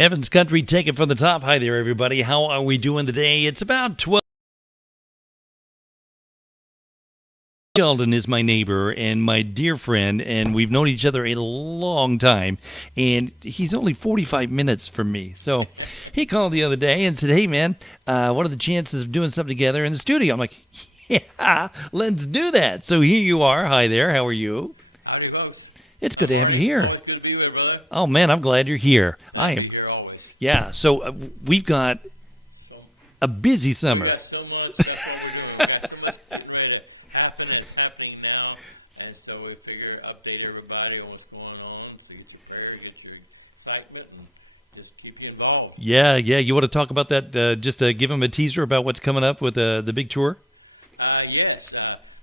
Heaven's Country, take it from the top. Hi there, everybody. How are we doing today? It's about 12. Sheldon is my neighbor and my dear friend, and we've known each other a long time, and he's only 45 minutes from me. So he called the other day and said, hey, man, what are the chances of doing something together in the studio? I'm like, yeah, let's do that. So here you are. Hi there. How are you? Howdy, folks. It's good to have you here. Always good to be here, brother. Oh, man, I'm glad you're here. I am. Be here always. Yeah, so we've got a busy We summer. got so much stuff that we're doing. We got so much getting ready to happen that's happening now, and so we figure update everybody on what's going on, do prepare, get your excitement, and just keep you involved. Yeah. You want to talk about that? Just to give them a teaser about what's coming up with the big tour? Yes,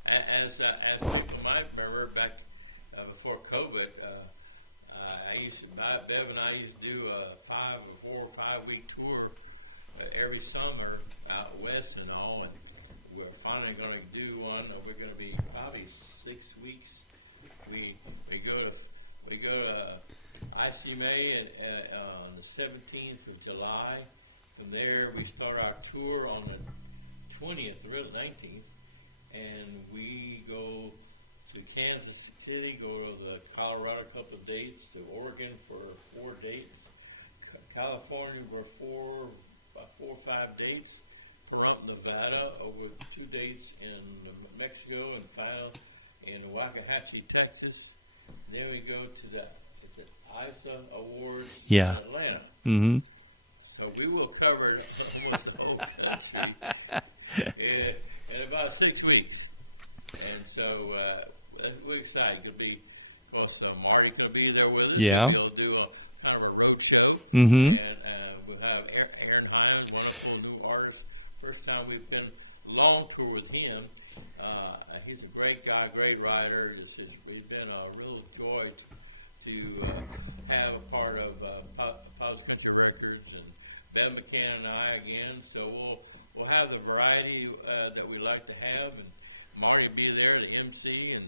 as people might remember back before COVID, I used to, Bev and I used to do a 4 or 5 week tour every summer out west and all, and we're finally going to do one. We're going to be probably 6 weeks. We go to ICMA on the 17th of July, and there we start our tour on the 20th, or 19th, and we go to Kansas City, go to the Colorado a couple of dates, to Oregon for 4 dates, California for 4 or 5 dates, Pahrump, Nevada over 2 dates in Mexico, and final in Waxahachie, Texas. Then we go to the ISA Awards in Atlanta. Mm-hmm. So we will cover the whole country in about 6 weeks. And so we're excited to be, because Marty's going to be there with us. Yeah. He'll do a kind of a road show. Mm-hmm. And we'll have Aaron Hines, wonderful new artist. First time we've been long tour with him. He's a great guy, great writer. It's been a real joy to have a part of Positive Country Records, and Ben McCann and I again. So we'll have the variety that we like to have, and Marty will be there to MC, and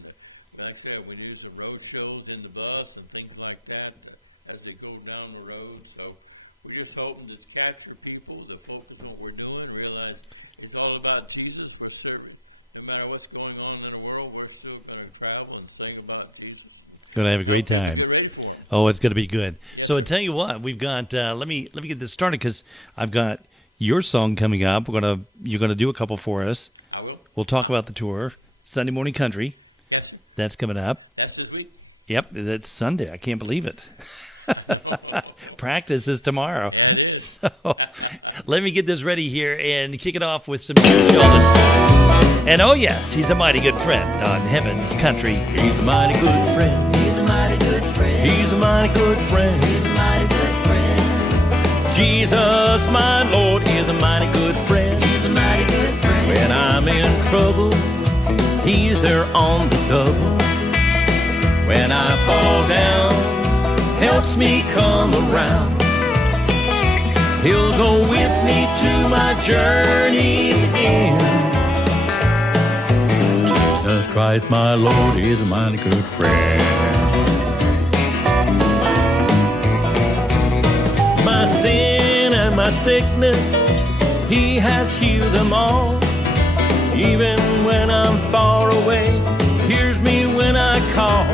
that's good. We use the road shows in the bus and things like that as they go down the road. So we're just hoping to capture people that focus on what we're doing, realize it's all about Jesus. We're certain, no matter what's going on in the world, we're still going to travel and think about Jesus. Going to have a great time. Oh, it's going to be good. Yeah. So I tell you what, we've got. Let me get this started, because I've got your song coming up. You're gonna do a couple for us. I will. We'll talk about the tour. Sunday Morning Country. That's coming up. That's this week. Yep, that's Sunday. I can't believe it. Practice is tomorrow. Yeah, it is. So let me get this ready here and kick it off with some Sheldon. And oh yes, he's a mighty good friend on Heaven's Country. He's a mighty good friend. He's a mighty good friend. He's a mighty good friend. He's a mighty good friend. Jesus, my Lord, is a mighty good friend. He's a mighty good friend. When I'm in trouble, he's there on the double. When I fall down, helps me come around. He'll go with me to my journey's end. Jesus Christ, my Lord, is a mighty good friend. My sin and my sickness, he has healed them all. Even when I'm far away, hears me when I call.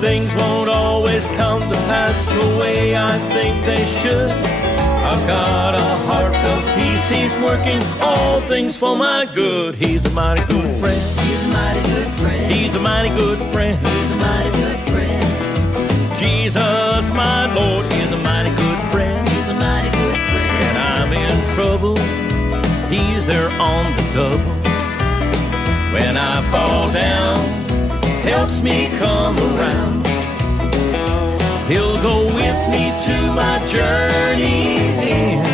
Things won't always come to pass the way I think they should. I've got a heart of peace, he's working all things for my good. He's a mighty good friend. He's a mighty good friend. He's a mighty good friend. He's a mighty good friend. Jesus, my Lord, is a mighty good friend. He's a mighty good friend. When I'm in trouble, he's there on the double. When I fall down, helps me come around. He'll go with me to my journey's end.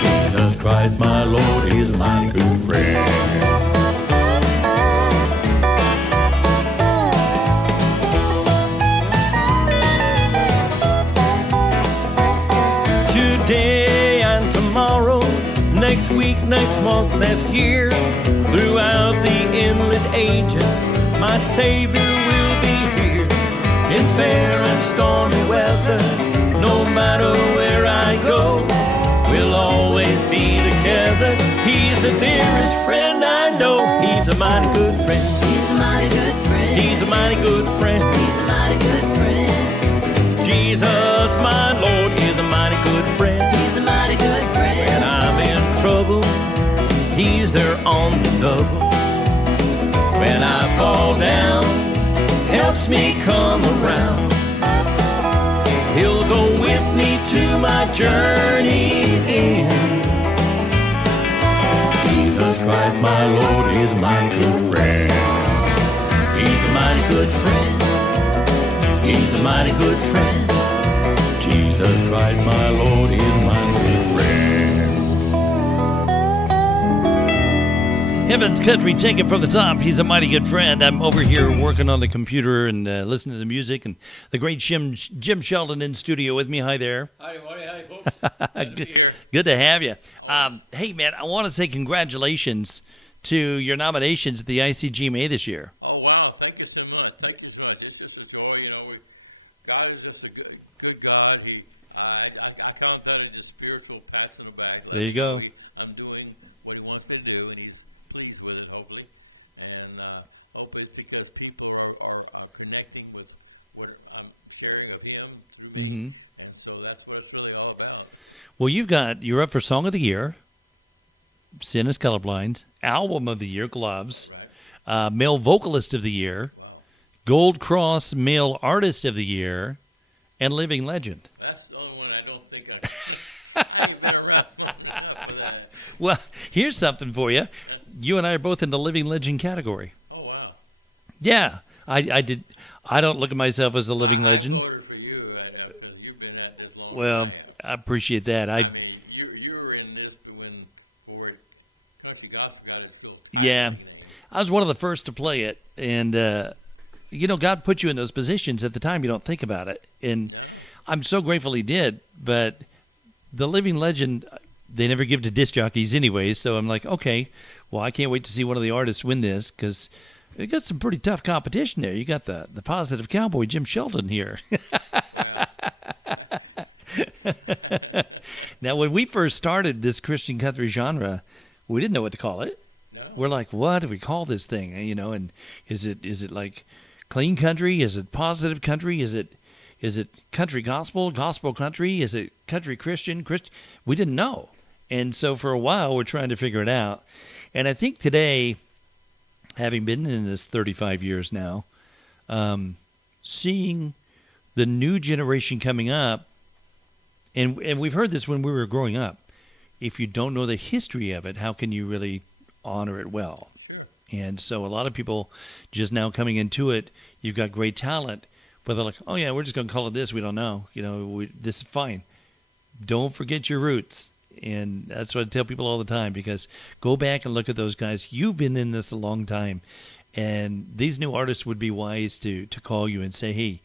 Jesus Christ, my Lord, is a mighty good friend. Today and tomorrow, next week, next month, next year, throughout the endless ages, my Savior will be here. In fair and stormy weather, matter where I go, we'll always be together. He's the dearest friend I know. He's a mighty good friend. He's a mighty good friend. He's a mighty good friend. He's a mighty good friend. Jesus, my Lord, is a mighty good friend. He's a mighty good friend. When I'm in trouble, he's there on the double. When I fall down, helps me come around. He'll go with me to my journey's end. Jesus Christ, my Lord, is a mighty good friend. He's a mighty good friend. He's a mighty good friend. Jesus Christ, my Lord, is a mighty good friend. Heaven's Country, take it from the top. He's a mighty good friend. I'm over here working on the computer and listening to the music, and the great Jim Sheldon in studio with me. Hi there. Hi, Marty. Hi, folks. Good to have you. Hey, man, I want to say congratulations to your nominations at the ICGMA this year. Oh, wow. Thank you so much. Thank you so much. It's just a joy. You know, God is just a good God. I felt that in the spiritual passion about it. There you go. I'm doing what he wants to do, and he's pleased with it, hopefully. And hopefully it's because people are connecting with what I'm sharing with him. Mm-hmm. And so that's what it's really all about. Well, you're up for Song of the Year, Sin is Colorblind, Album of the Year, Gloves, Male Vocalist of the Year, Gold Cross Male Artist of the Year, and Living Legend. That's the only one I don't think I Well, here's something for you. You and I are both in the Living Legend category. Oh, wow. Yeah, I did. I don't look at myself as a living legend. I voted for you right now because you've been at this long Well, time. I appreciate that. I mean, you were in this when for country gospel got it still. Yeah, I was one of the first to play it, and God put you in those positions at the time. You don't think about it, and I'm so grateful He did. But the Living Legend, they never give to disc jockeys anyway. So I'm like, okay, well, I can't wait to see one of the artists win this because you got some pretty tough competition there. You got the positive cowboy Jim Sheldon here. Now, when we first started this Christian country genre, we didn't know what to call it. We're like, what do we call this thing? And is it like clean country? Is it positive country? Is it country gospel country? Is it country Christian? We didn't know. And so for a while, we're trying to figure it out. And I think today, having been in this 35 years now, seeing the new generation coming up, and we've heard this when we were growing up, if you don't know the history of it, how can you really honor it well? And so a lot of people just now coming into it, you've got great talent, but they're like, oh yeah, we're just going to call it this. We don't know. This is fine. Don't forget your roots. And that's what I tell people all the time, because go back and look at those guys. You've been in this a long time, and these new artists would be wise to call you and say, hey,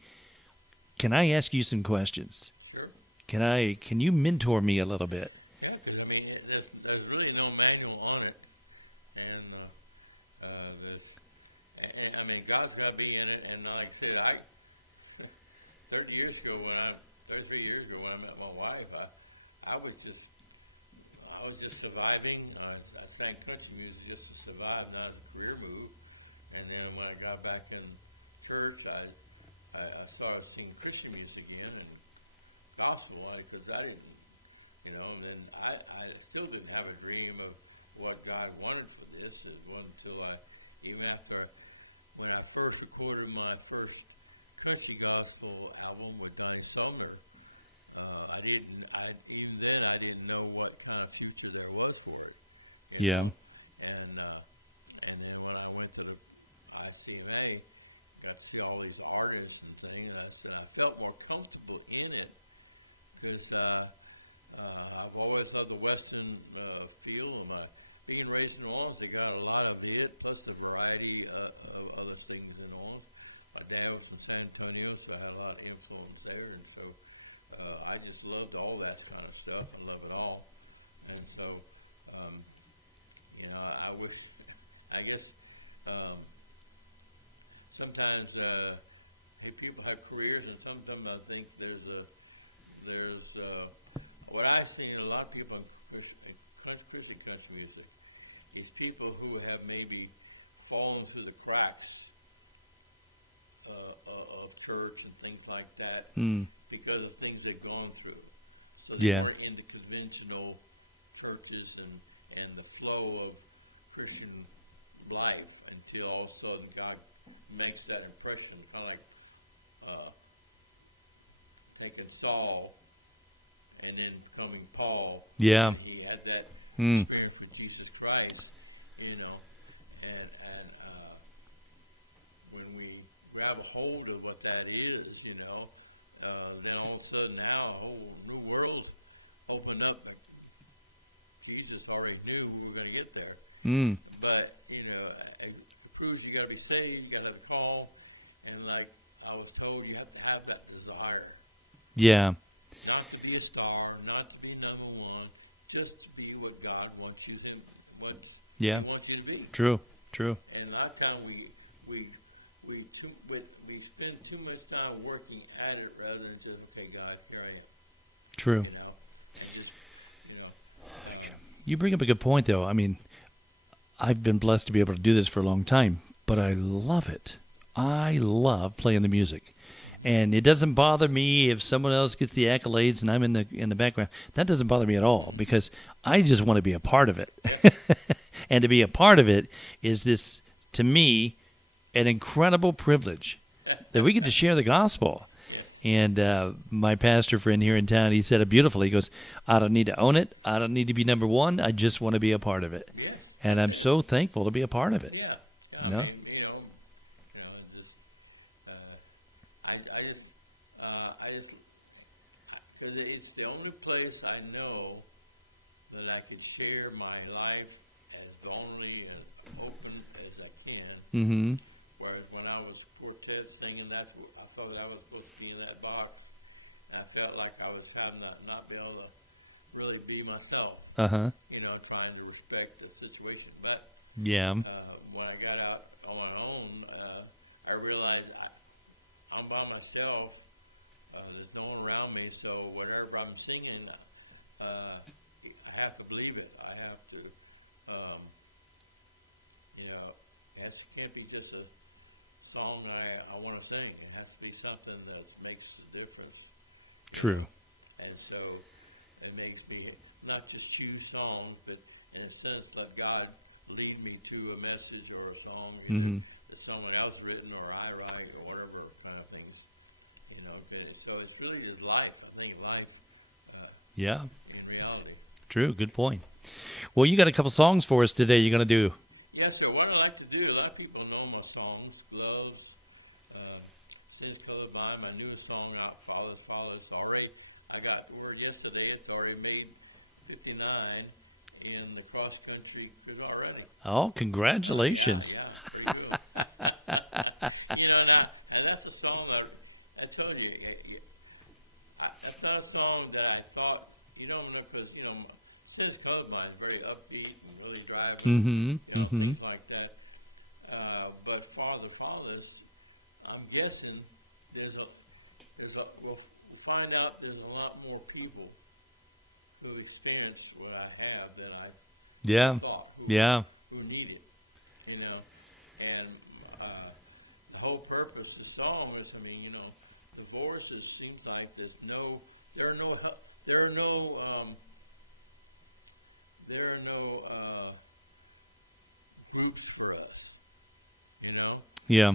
can I ask you some questions? Sure. Can you mentor me a little bit? Yeah, 'cause, I mean, there's really no manual on it. And I mean, God's got to be in it. And like I say, 33 years ago when I met my wife, I was just surviving. I sang country music just to survive, not as a career move. And then when I got back in church, I started singing Christian music again and gospel because I didn't, and then I still didn't have a dream of what God wanted for this. It wasn't until even after when I first recorded my first country gospel album with Johnny Stoner, even then I didn't know what kind of future there was for it. Yeah. And then when I went to ICMA, I see all these artists and things, and I felt more comfortable in it because I've always loved the Western feel, and being raised in New Orleans, they got a lot of it, plus a variety of other things going on. My dad was from San Antonio, so I had a lot of influence there, and so I just loved all that kind of stuff. I love it all. And so, I guess sometimes when people have careers, and sometimes I think there's because of things they've gone through. So Yeah. they weren't into conventional churches and the flow of Christian life until all of a sudden God makes that impression, kind of like taking Saul and then becoming Paul. Yeah. He had that Mm. experience with Jesus Christ, and when we grab a hold of what that is, then all of a sudden now the whole new world opened up. Jesus already knew we were going to get there, Mm. but as the cruise, you got to be saved, you got to have Paul, and like I was told, you have to have that desire, Yeah. not to be a star, not to be number one, just to be what God wants you to, what Yeah. He wants you to be. True. True. And a lot of times we spend too much time working at it rather than just, okay, God, here I am. True. You bring up a good point, though. I mean, I've been blessed to be able to do this for a long time, but I love it. I love playing the music. And it doesn't bother me if someone else gets the accolades and I'm in the background. That doesn't bother me at all because I just want to be a part of it. And to be a part of it is this, to me, an incredible privilege that we get to share the gospel. And my pastor friend here in town, he said it beautifully. He goes, I don't need to own it. I don't need to be number one. I just want to be a part of it. Yeah. And I'm so thankful to be a part of it. Yeah. No? I mean, it's the only place I know that I could share my life as lonely and open as I can. Mm-hmm. Whereas when I was quartet singing that, I thought I was supposed to be in that box, and I felt like I was trying to not be able to really be myself. Uh-huh. Trying to respect the situation. But Yeah. when I got out on my own, I realized I'm by myself. There's no one around me, so whatever I'm singing, I have to believe it. I have to, that can't be just a song I want to sing. It has to be something that makes a difference. True. And so it makes me not just choose songs, but in a sense, let God lead me to a message or a song that someone else written or I write or whatever kind of things. So it's really his life. I mean, life Yeah. in reality. True. Good point. Well, you got a couple songs for us today you're going to do. Yeah, so what I like to do, a lot of people know my songs, Love, Since Colorblind, my newest song out, Father's Call. It's already, I got the word yesterday, it's already made 59 in the cross country already. Oh, congratulations. Yeah, and that's a song that I told you, that's not a song that I thought, because, Since Colorblind is very upbeat and really driving, things like that. But Fathers, I'm guessing we'll find out there's a lot more people who experience what I have than I Yeah. thought. Who need it, and the whole purpose of the song is, divorces seem like there are no groups for us, Yeah.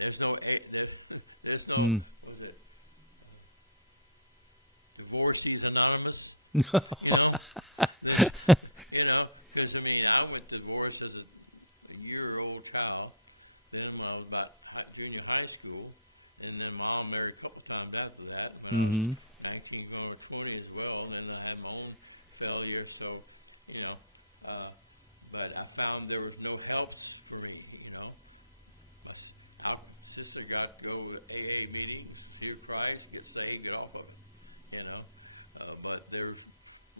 There's no, what is it? Divorcees Anonymous. Because I went to divorce as a year-old child. Then I was about junior high school, and then mom married a couple times after that. Mm-hmm. And she was on the 20 as well, and then I had my own failure. So, but I found there was no help for me. My sister got to go to AA meetings, get Christ, get saved, get off of it. But there was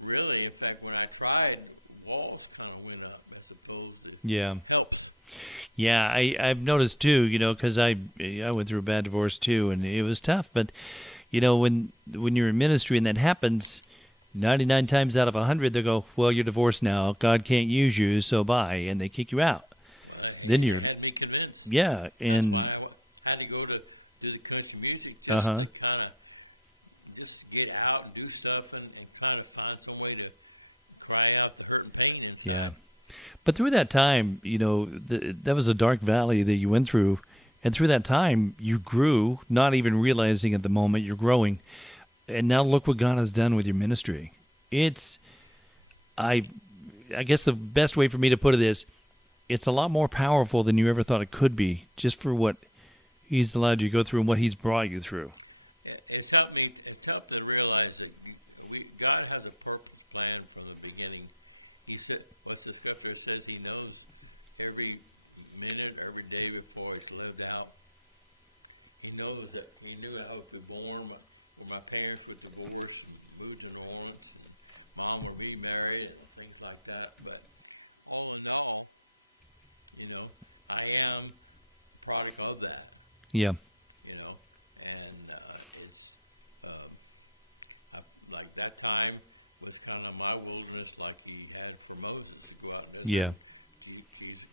really, in fact, when I tried, walls kind of went up as opposed to Yeah. help. Yeah, I've noticed too, because I went through a bad divorce too, and it was tough. But, when you're in ministry and that happens, 99 times out of 100, they go, well, you're divorced now. God can't use you, so bye. And they kick you out. Then you're, Had me convinced. yeah, and, When I had to go to the Christian music, Uh-huh. kind of stuff and trying to find some way to cry out the hurt and pain. Yeah. But through that time, that was a dark valley that you went through. And through that time, you grew, not even realizing at the moment you're growing. And now look what God has done with your ministry. I guess the best way for me to put it is, it's a lot more powerful than you ever thought it could be, just for what He's allowed you to go through and what He's brought you through. It helped to realize that God has a perfect plan from the beginning. He said, what the scripture says, He knows every minute, every day before it's lived out. He knows that He knew I was born when my parents were divorced and moved around. Mom would remarry and things like that. But, I am product of that. Yeah. Like that time was kind of my wilderness, like He had for Moses to go out there. Yeah.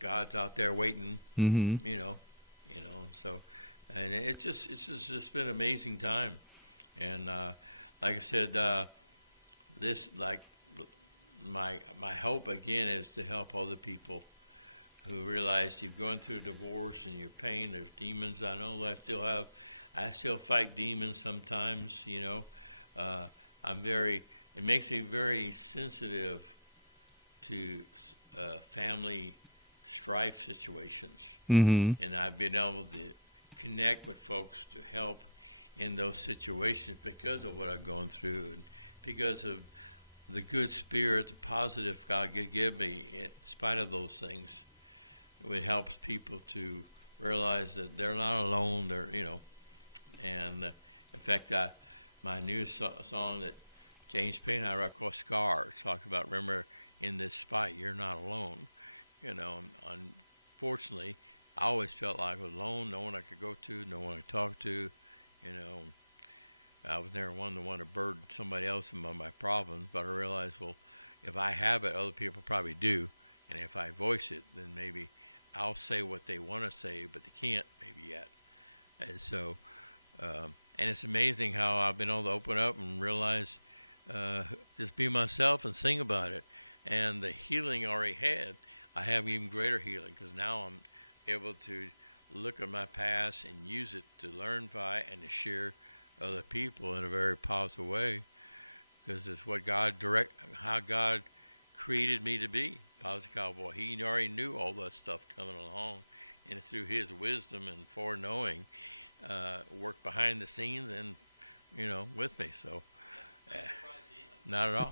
God's out there waiting. Mm-hmm. So, and it's just been an amazing time. And like I said, this like my hope again is to help other people who realize you're going through a divorce and you're pain, there's demons. I know I still fight demons sometimes. It makes me very sensitive to family strife situations. Mm-hmm. I've been able to connect with folks to help in those situations because of what I'm going through, and because of the good spirit, positive God can give in spite of those things. It helps people to realize that they're not alone. And in fact, my new song that changed me, I wrote.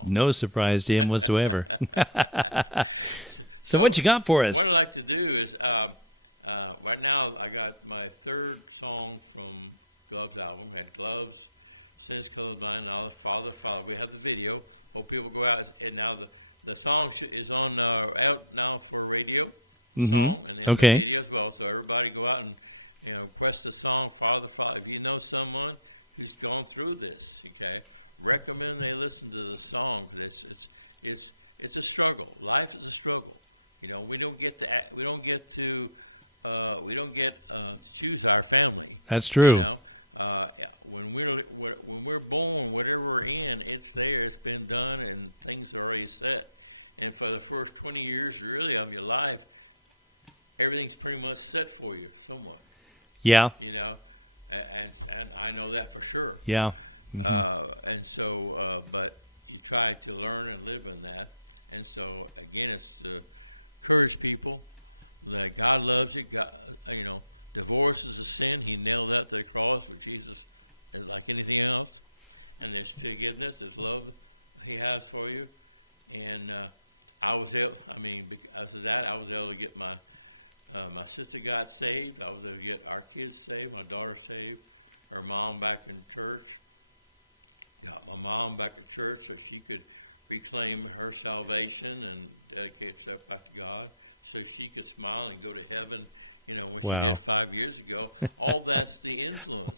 No surprise to him whatsoever. So what you got for us? What I'd like to do is, right now I got my third song from Wells album, that Love, Since Goes On, Father, Father. We have the video. Hope people go out and now the song is on now for radio. Mm-hmm. Okay. So everybody go out and press the song, Father, Father. You know someone who's gone through this, okay? Recommend they listen to the song, which is it's a struggle. Life is a struggle. We don't get choose our family. That's true. When we're born, whatever we're in, it's there. It's been done, and things are already set. And for the first 20 years, really, of your life, everything's pretty much set for you somewhere. Yeah. And I know that for sure. Yeah. Mm-hmm. And so, but you try to learn and live in that. And so, again, it's to encourage people. God loves you. Divorce is a sin. You know that they call it. Jesus is like Indiana. And there's forgiveness, there's love He has for you. And I was able, after that, I was able to get my sister got saved. I was able to get our kids saved, my daughter saved, our mom back in church. My mom back to church so she could reclaim her salvation and dedicate herself back to God, so she could smile and go to heaven. Wow. 5 years ago, all that's the influence.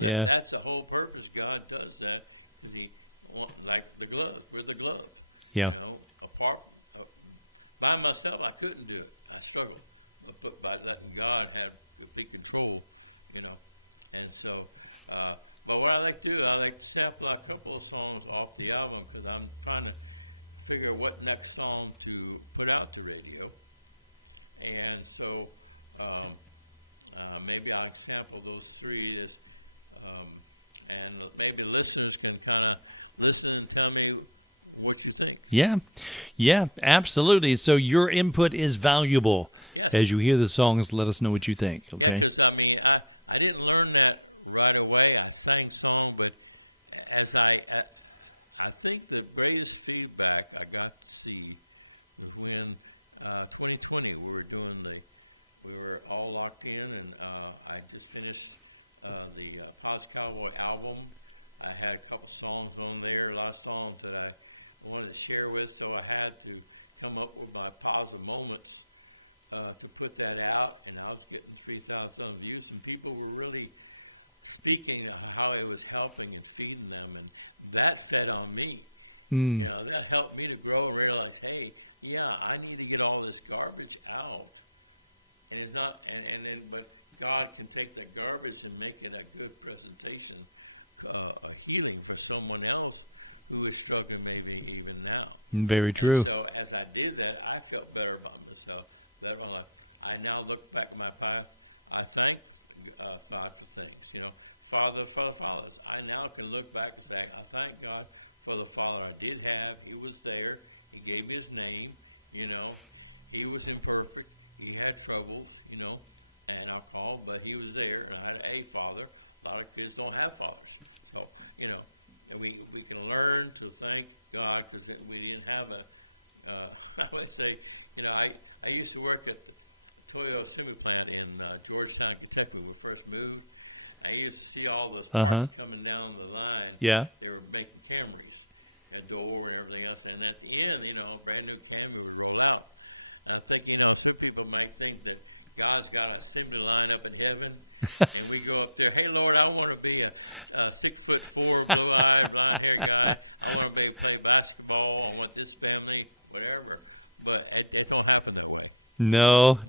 Yeah. That's the whole purpose. God does that. He wants right the blood with the blood. Yeah. Apart by myself, I couldn't do it. I struggled. But by letting God have complete control, And so, but what I like to do, I like to sample a couple of songs the album because I'm trying to figure what next song to put out to radio. And so maybe I'll sample those three, and maybe listeners can kind of listen and tell me what you think. Yeah, absolutely. So your input is valuable. As you hear the songs, let us know what you think, okay? Because, I mean, I didn't learn that right away. I sang song, but as I think the greatest feedback I got to see is when 2020 we were all locked in, and I just finished the Cowboy album. I had a couple songs on there, a lot of songs that I wanted to share with, so I had to come up with my positive moments to put that out, and I was getting 3,000 views, and people were really speaking of how it was helping and feeding them, and that set on me. That helped me to grow and realize, hey, I need to get all this garbage out, and it's not, but God can take that garbage and make it a good presentation of healing for someone else who is struggling maybe even now. Very true. So as I did that, I felt better about myself. That I now look back in my past. I thank God for things. Father. I now can look back and say, I thank God for the Father I did have, who was there. He gave me his name. He was imperfect. He had trouble. And I called, but he was there. And I had a father. A lot of kids don't have fathers. So, we can learn to thank God because we didn't have I would say, I used to work at Toyota Silicon in Georgetown, Kentucky, when we first moved. I used to see all this coming down the line. Yeah. They were making cameras, a door and everything else. And at the end, a brand new camera would roll out. And I think, some people might think that God's got a single line up in heaven, and we go up there, hey, Lord, I want to be a 6'4", blue-eyed, blonde-haired guy. I want to go play basketball. I want this family, whatever. But it don't happen that way. No,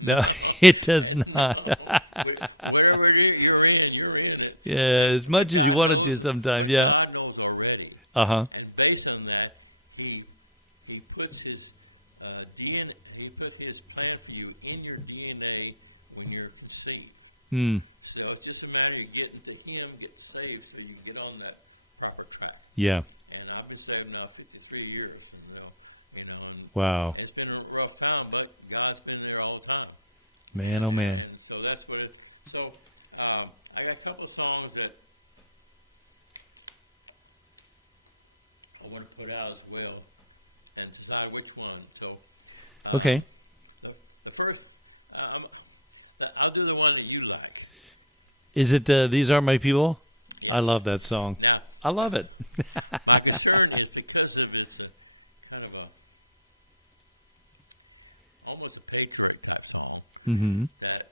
it does not. Wherever you're in it. Yeah, as much as you want to sometimes, yeah. God knows already. Uh-huh. And based on that, he puts his DNA, he put his plant you in your DNA when you're conceived. So it's just a matter of getting to him, get saved, so you get on that proper path. Yeah. And I've been saved now 53 years. Wow. It's been a rough time, but God's been there all the time. Man, oh man. And so that's what it. So I got a couple of songs that I want to put out as well, and decide which one. So Okay. the first, I'll do the one that you like. Is it These Are My People? I love that song. Now, I love it. my concern is because it is kind of almost a patriot type song. Mm-hmm. That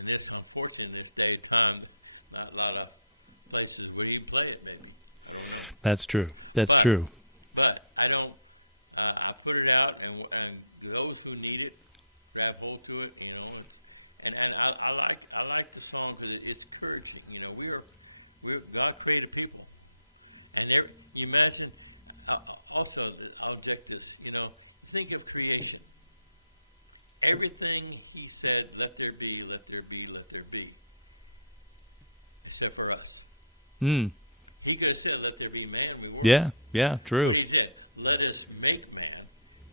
in this, unfortunately, this day time, not a lot of places where you play it, baby. That's true. That's true. But I don't. I put it out, and those who need it, grab hold to it, And I like the songs that it's encouraging. We're God created people, and you imagine. Also, I'll get this. Think of creation. Everything He said, let there be, let there be, let there be. Except for us. Mm. We could have said, let there be man in the world. Yeah, true. He said, let us make man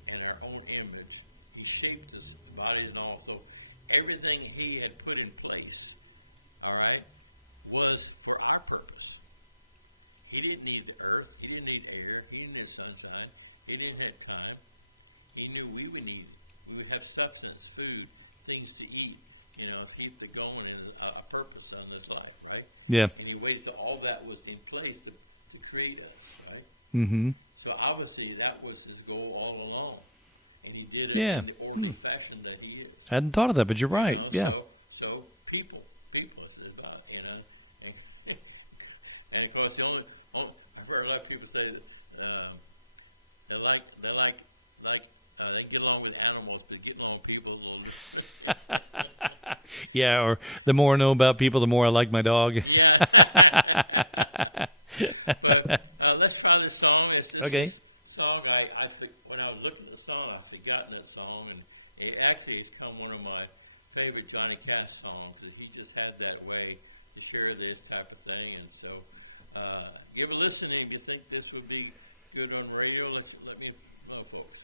in our own image. He shaped his body and all. So everything he had put in place, all right, was for our purpose. He didn't need the earth. He didn't need air. He didn't need sunshine. He didn't have time. He knew we would need. We would have substance, food, things to eat, keep it going, and a purpose on this life, right? Yeah. And he waited till all that was in place to create us, right? Mm-hmm. So obviously that was his goal all along, and he did it Yeah. in the only fashion that he is. I hadn't thought of that, but you're right. Yeah. So people is God, and of course I've heard a lot of people say that they get along with animals, but getting along with people. Yeah, or the more I know about people, the more I like my dog. Yeah. But let's try this song. Okay. Song, when I was looking at the song, I forgotten that song, and it actually has become one of my favorite Johnny Cash songs. And he just had that way to share this type of thing. And so, give a listen, and you think this would be good on radio? Let me know, folks.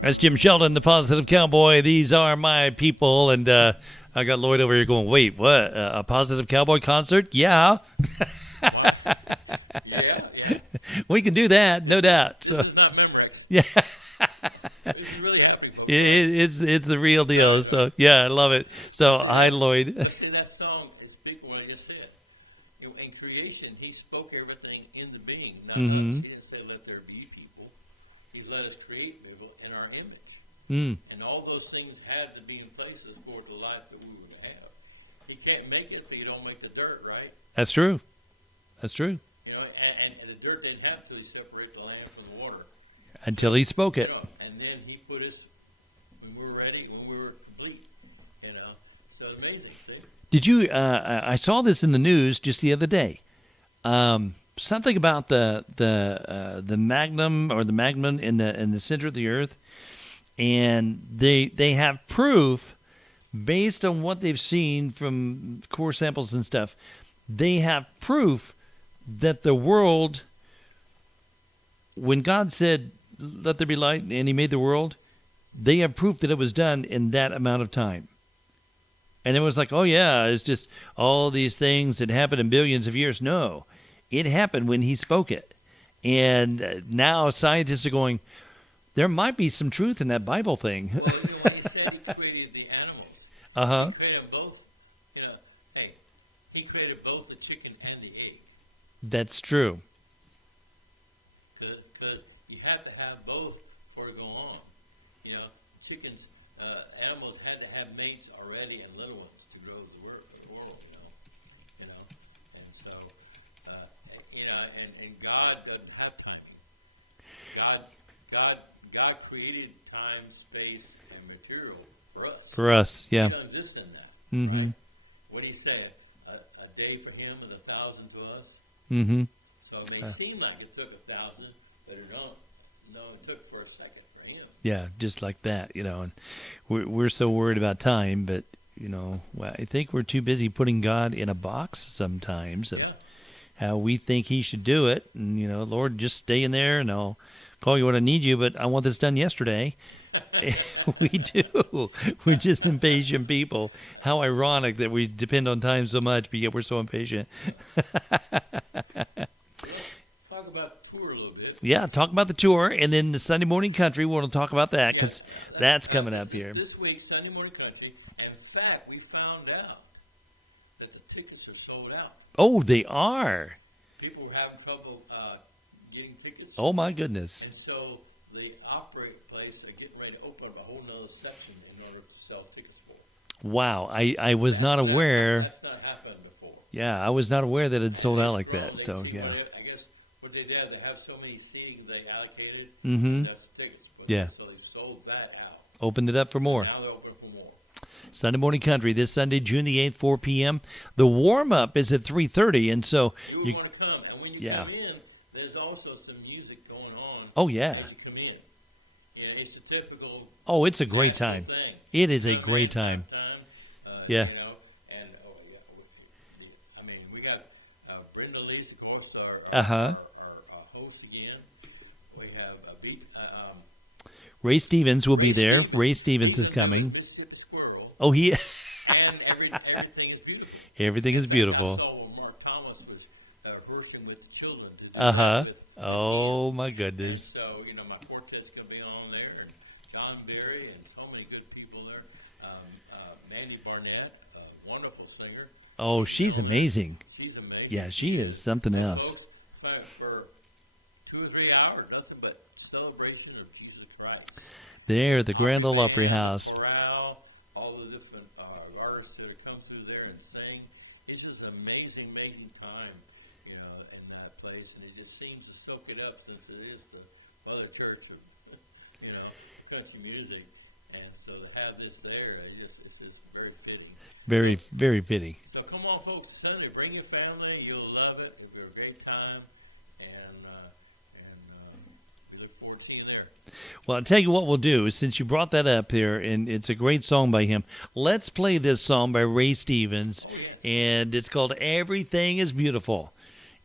That's Jim Sheldon, the Positive Cowboy. These are my people. And I got Lloyd over here going, wait, what? A Positive Cowboy concert? Yeah. Yeah. We can do that, no doubt. So, It's not memorized. yeah, It's really happy. Folks. it's the real deal. So, yeah, I love it. So, hi, Lloyd. See, that song is people what I just said. In creation, he spoke everything into being. Now, Mhm. he didn't say let there be people. He let us create people in our image. Mm, And all those things had to be in place for the life that we were to have. He can't make it if you don't make the dirt, right? that's true. That's true. You know, and the dirt didn't have to separate the land from the water. Until he spoke it. You know, and then he put us when we were ready, when we were complete. You know, so amazing. See? Did you? I saw this in the news just the other day. Something about the magnum or the magma in the center of the earth, and they have proof based on what they've seen from core samples and stuff. They have proof that the world, when God said, "Let there be light," and He made the world, they have proof that it was done in that amount of time. And it was like, oh, yeah, it's just all these things that happened in billions of years. No, it happened when He spoke it. And now scientists are going, there might be some truth in that Bible thing. Well, he said he created the animals. Uh-huh. He created both. You know, hey, he created both the chicken and the egg. That's true. But you have to have both for it to go on. You know, chickens, animals had to have mates already and little ones to grow as For us, yeah. He exists in that. Mm-hmm. Right? What do you say? A day for him and 1,000 for us. Mm-hmm. So it may seem like it took 1,000, but it only took for a second for him. Yeah, just like that, and we're so worried about time, but I think we're too busy putting God in a box sometimes of how we think He should do it, and Lord, just stay in there, and I'll call you when I need you, but I want this done yesterday. We do. We're just impatient people. How ironic that we depend on time so much, but yet we're so impatient. Talk about the tour a little bit. Yeah, talk about the tour, and then the Sunday Morning Country. We'll talk about that because that's coming up here. This week, Sunday Morning Country. And in fact, we found out that the tickets are sold out. Oh, they are. People were having trouble getting tickets. Oh, my goodness. And so the operate place, they're getting ready to open up a whole nother section in order to sell tickets for. Wow, I was not aware. That's not happened before. Yeah, I was not aware that it sold out like Well, that. So, they yeah. I guess what they did, they have so many seating they allocated. Mm-hmm. That's tickets. Yeah. So they sold that out. Opened it up for more. Now they're open for more. Sunday Morning Country this Sunday, June the 8th, 4 p.m. The warm-up is at 3:30, and so You would want to come. And when you come in, there's also some music going on. Oh, yeah. As you come in. It's a typical. Oh, it's a great time. thing. It is a great time. Yeah. And I mean, we got Brenda Leach, of course, Uh-huh. our host again. We have Ray Stevens will be there. Ray Stevens is coming. Oh, he. And everything is beautiful. Everything is beautiful. I saw when Mark Thomas was working with children. Uh-huh. Oh, my goodness. So, my quartet's going to be on there, and Don Berry, and so many good people there. Mandy Barnett, a wonderful singer. Oh, she's amazing. She's amazing. Yeah, she is something else. For 2 or 3 hours, nothing but celebration of Jesus Christ. There, the Grand Ole Opry House. Chorale, all the different artists that come through there and sing. It's just an amazing, amazing time, in my place, and it just seems to soak it up since it is for other churches, country music, and so to have this there, it's very fitting. Very, very fitting. So come on, folks, Sunday, bring your family, you'll love it. It's a great time, and we look forward to seeing you there. Well, I'll tell you what we'll do, since you brought that up there, and it's a great song by him, let's play this song by Ray Stevens, and it's called Everything is Beautiful.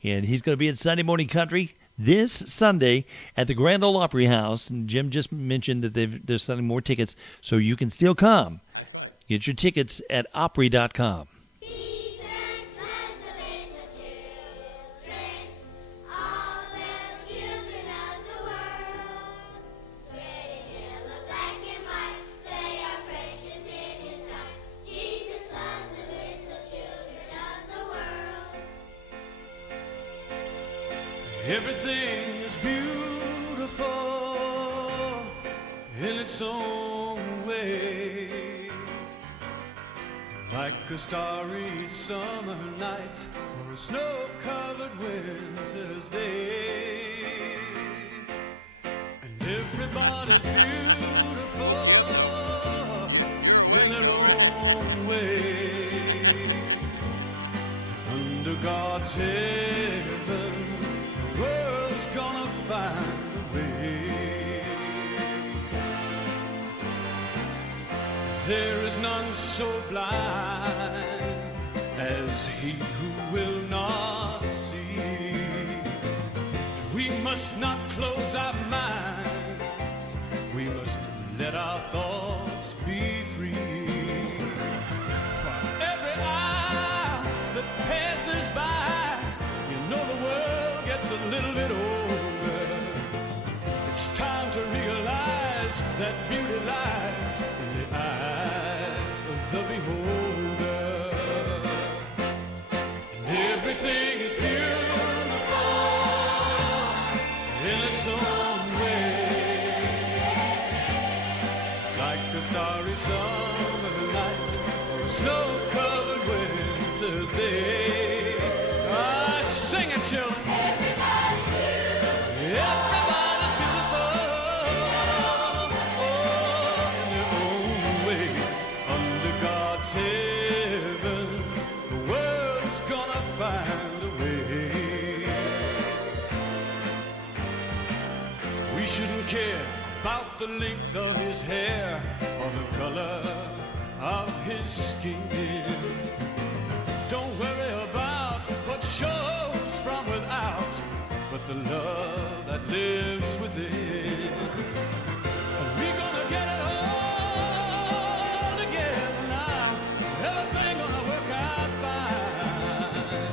And he's going to be at Sunday Morning Country this Sunday at the Grand Ole Opry House. And Jim just mentioned that they're selling more tickets, so you can still come. Get your tickets at Opry.com. Everything is beautiful in its own way, like a starry summer night or a snow-covered winter's day. And everybody's beautiful in their own way. Under God's heaven, the world's gonna find a way. There is none so blind as he who will not see. We must not close our minds, we must let our thoughts be free. For every hour that passes by, the world gets a little bit older. It's time to realize that beauty lies in the eyes of the beholder. And everything is beautiful in its own way, like a starry summer night or a snow-covered winter's day. Sing it, children. Everybody's beautiful. Everybody's beautiful. Oh, in their own way. the length of his hair or the color of his skin. Don't worry about what shows from without, but the love that lives within. And we're gonna get it all together now. Everything gonna work out fine.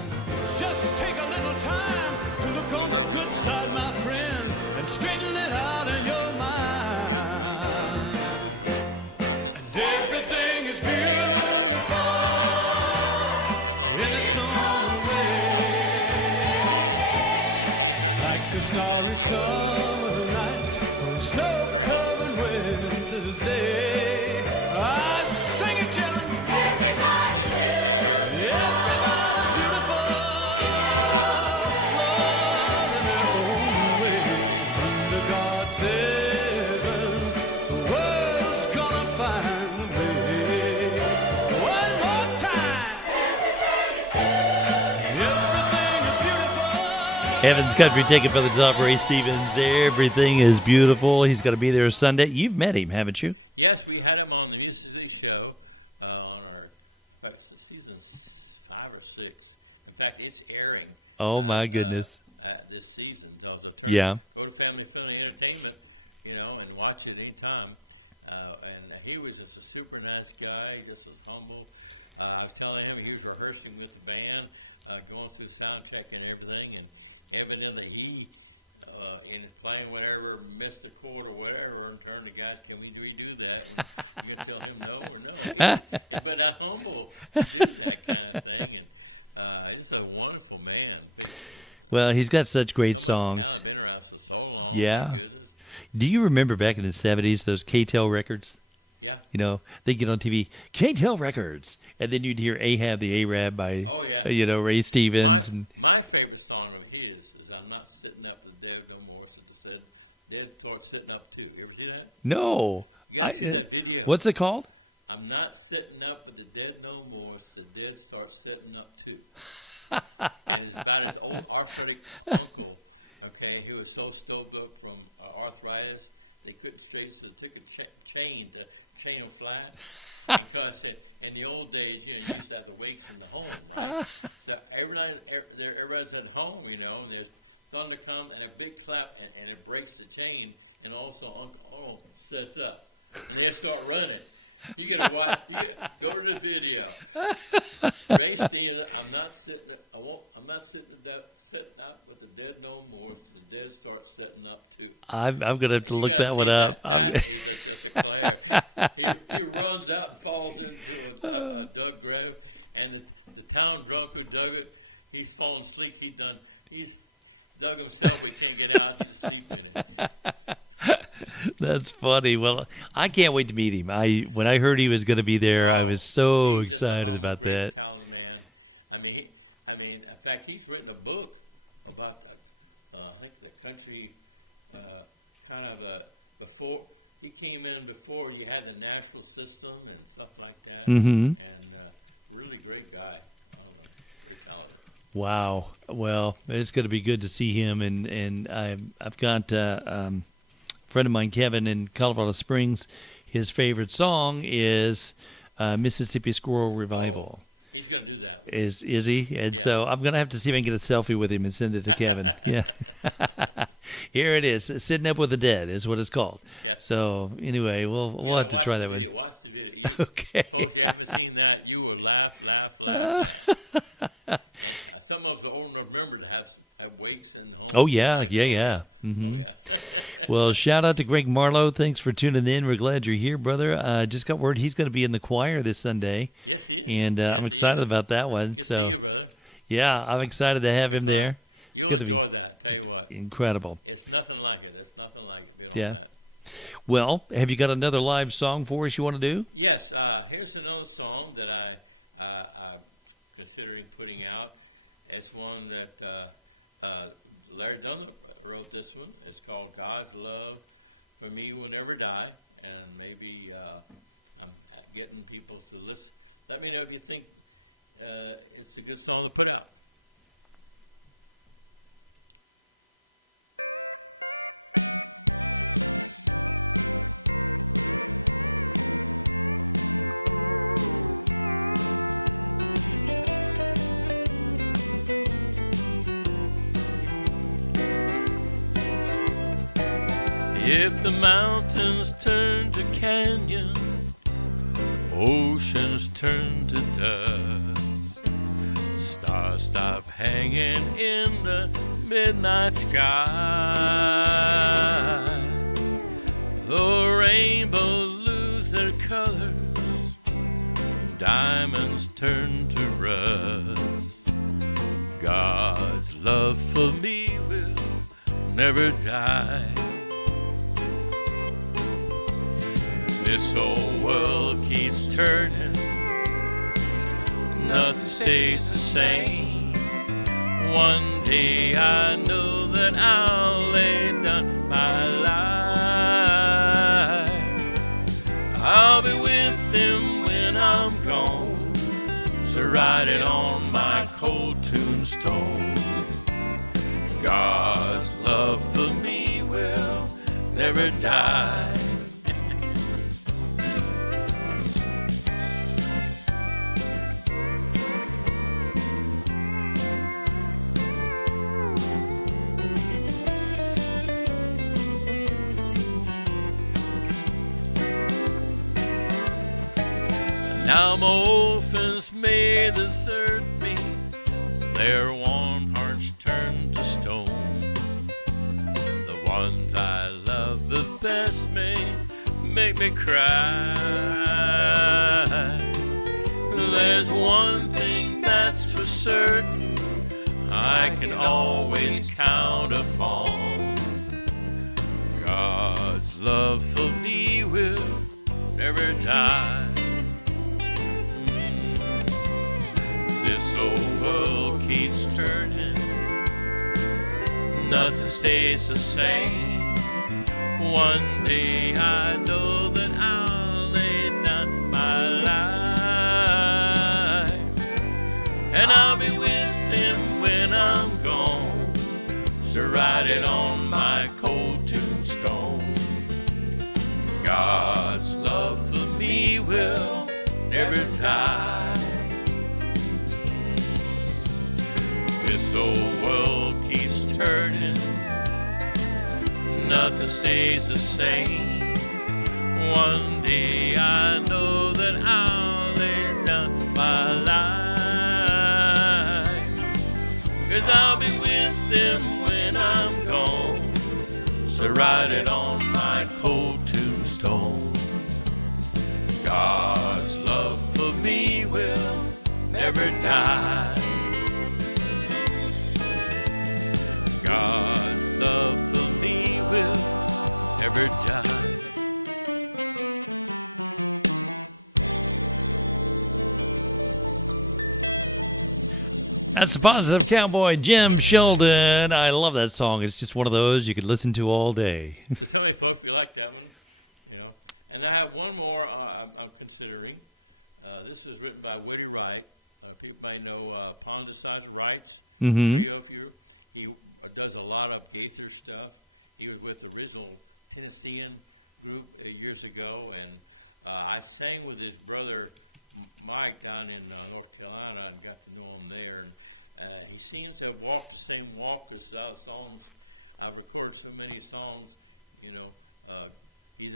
Just take a little time to look on the good side, my friend, and straighten it out in your mind. And everything is beautiful in its own way, like a starry summer night or a snow-covered winter's day. I sing it, children. Everybody's beautiful, love in their own way. Under God's heaven, the world's gonna find a way. One more time. Everything is beautiful. Heaven's Country, taken from the top. Ray Stevens. Everything is beautiful. He's going to be there Sunday. You've met him, haven't you? Yes, we had him on the Institute show on our season 5 or 6. In fact, it's airing Oh, my goodness. this season. Yeah. Go to Family Fun and Entertainment, and watch it anytime. And he was just a super nice guy, just a humble. I was telling him he was rehearsing this band, going through sound check and everything, and evidently he, in his playing whatever, missed the chord or whatever, and turned to guys, can we redo that? And we tell him no or no. But humble to do that kind of thing. And he's a wonderful man. Well, he's got such great songs. Been around for so long. Yeah. Do you remember back in the 70s, those K-Tel records? Yeah. They get on TV, K-Tel records. And then you'd hear Ahab the Arab by, Oh, yeah. Ray Stevens. And My favorite song of his is I'm Not Sitting Up with Dead No More. It's Dead Start Sitting Up Too. You ever see that? no. You gotta see that video. What's it called? I'm not sitting up with the dead no more. The dead start sitting up too. And it's about his old arthritic uncle, who was so stoked up from arthritis, they couldn't straighten, so they took a chain to chain him flat. Because in the old days, you used to have the weights in the home. Right? So everybody's at home, and the thunder comes and a big clap, and it breaks the chain, and also Uncle sets up. And they start running. You gotta watch. Go to the video. Ray Stevens, I'm not sitting up with the dead no more. The dead start sitting up too. I'm going to have to look that one up. He runs out and falls into a dug grave, and the town drunk who dug it, he's falling asleep. He's dug himself, but he can't get out. He's sleeping in it. That's funny. Well, I can't wait to meet him. When I heard he was going to be there, I was so excited about that. In fact, he's written a book about the country, before he came in, before you had the national system and stuff like that. Mm-hmm. And really great guy. Wow. Well, it's going to be good to see him, and I've got a friend of mine, Kevin, in Colorado Springs. His favorite song is Mississippi Squirrel Revival. He's going to do that. Is he? And so I'm going to have to see if I can get a selfie with him and send it to Kevin. Yeah. Here it is. Sitting Up with the Dead is what it's called. Yes. So anyway, we'll have to try that one. Watch the video. Okay. If you haven't seen that, you would laugh. Some of the older remember to have weights in home. Oh, yeah. Mm-hmm. Well, shout out to Greg Marlowe. Thanks for tuning in. We're glad you're here, brother. Just got word he's going to be in the choir this Sunday, and I'm excited about that one. So, yeah, I'm excited to have him there. It's going to be incredible. It's nothing like it. Yeah. Well, have you got another live song for us you want to do? Yes. Here's another song that I'm considering putting out. It's one that Larry Dunn wrote. This one. It's called God's Love for Me Will Never Die, and maybe I'm getting people to listen. Let me know if you think it's a good song to put out. That's the positive cowboy, Jim Sheldon. I love that song. It's just one of those you could listen to all day. Hope you like that one. Yeah. And I have one more I'm considering. This was written by Willie Wright. People may know Pond-the-Side Rights. Mm-hmm. He does a lot of Gaither stuff. He was with the original Tennessean group years ago, and I sang with his brother Mike down in North Carolina. I got to know him there. He seems to have walked the same walk with songs. I've recorded so many songs, he's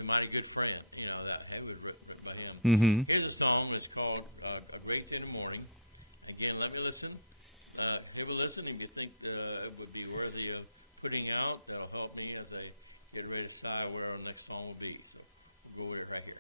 a mighty good friend, that they was written by him. Mm-hmm. Here's a song. It's called A Great Day in the Morning. Again, let me listen. Give a listen if you think it would be worthy of putting out. Help me as I get ready to decide where our next song will be. So, go with it back in.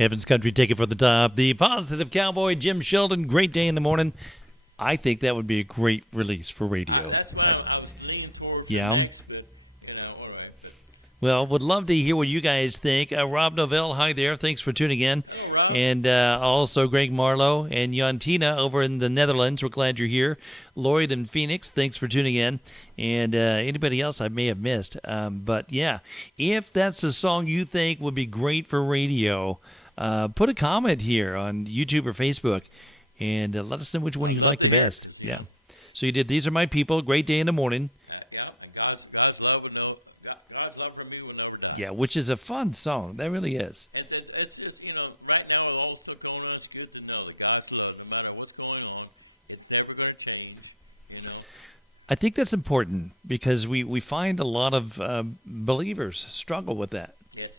Heaven's Country, take it for the top. The Positive Cowboy, Jim Sheldon, Great Day in the Morning. I think that would be a great release for radio. That's what I was leaning towards. Yeah. Next, but, all right. But, Well, would love to hear what you guys think. Rob Novell, hi there. Thanks for tuning in. Rob. And also Greg Marlowe and Jantina over in the Netherlands. We're glad you're here. Lloyd in Phoenix, thanks for tuning in. And anybody else I may have missed. But, yeah, if that's a song you think would be great for radio, put a comment here on YouTube or Facebook. And let us know which one you like the best. Yeah. So you did These Are My People, Great Day in the Morning. yeah, and God's love for me will never die. Yeah, which is a fun song. That really is. It's just, right now, with all that's going on, it's good to know that God's love, no matter what's going on, it's never going to change, I think that's important because we find a lot of believers struggle with that. Yes.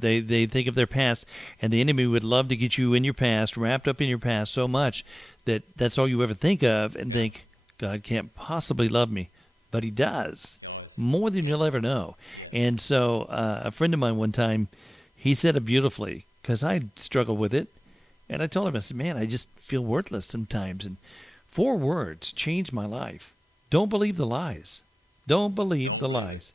They think of their past, and the enemy would love to get you in your past, wrapped up in your past so much that that's all you ever think of and think, God can't possibly love me. But he does, more than you'll ever know. And so a friend of mine one time, he said it beautifully because I struggled with it. And I told him, I said, man, I just feel worthless sometimes. And 4 words changed my life. Don't believe the lies. Don't believe the lies.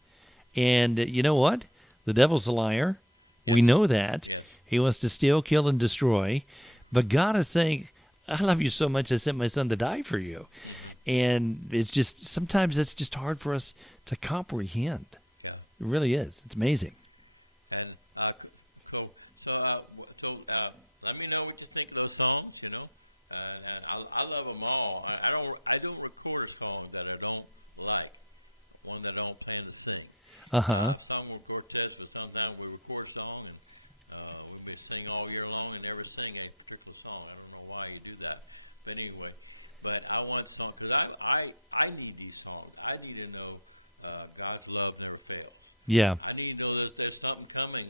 And you know what? The devil's a liar. We know that. He wants to steal, kill, and destroy. But God is saying, I love you so much I sent my son to die for you. And it's just, sometimes it's just hard for us to comprehend. Yeah. It really is. It's amazing. And let me know what you think of the songs, and I love them all. I don't record a song that I don't like, one that I don't claim to sing. Uh-huh. Some will quartet, but sometimes we record a song, and we just sing all year long and never sing a particular song. I don't know why you do that. But anyway, I want songs, because I need these songs. I need to know God's love never fails. Yeah. I need to know that there's something coming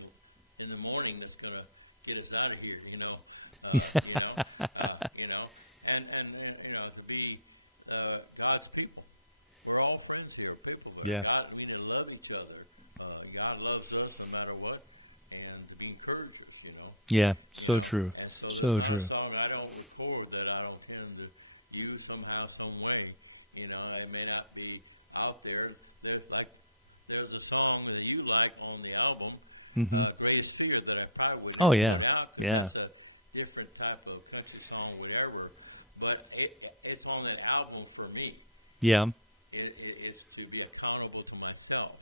in the morning that's going to get us out of here, and to be God's people. We're all friends here, people. Yeah. God, love each other. God loves us no matter what, and to be encouragers, Yeah. So true. And So there's true. one song I don't record that I intend to use somehow, some way. It may not be out there. There's a song that you like on the album, Mm-hmm. Greatest Fear, that I probably would Oh, yeah. put out. Yeah. It's a different type of country song or whatever, but it's on that album for me. Yeah. It's to be accountable to myself,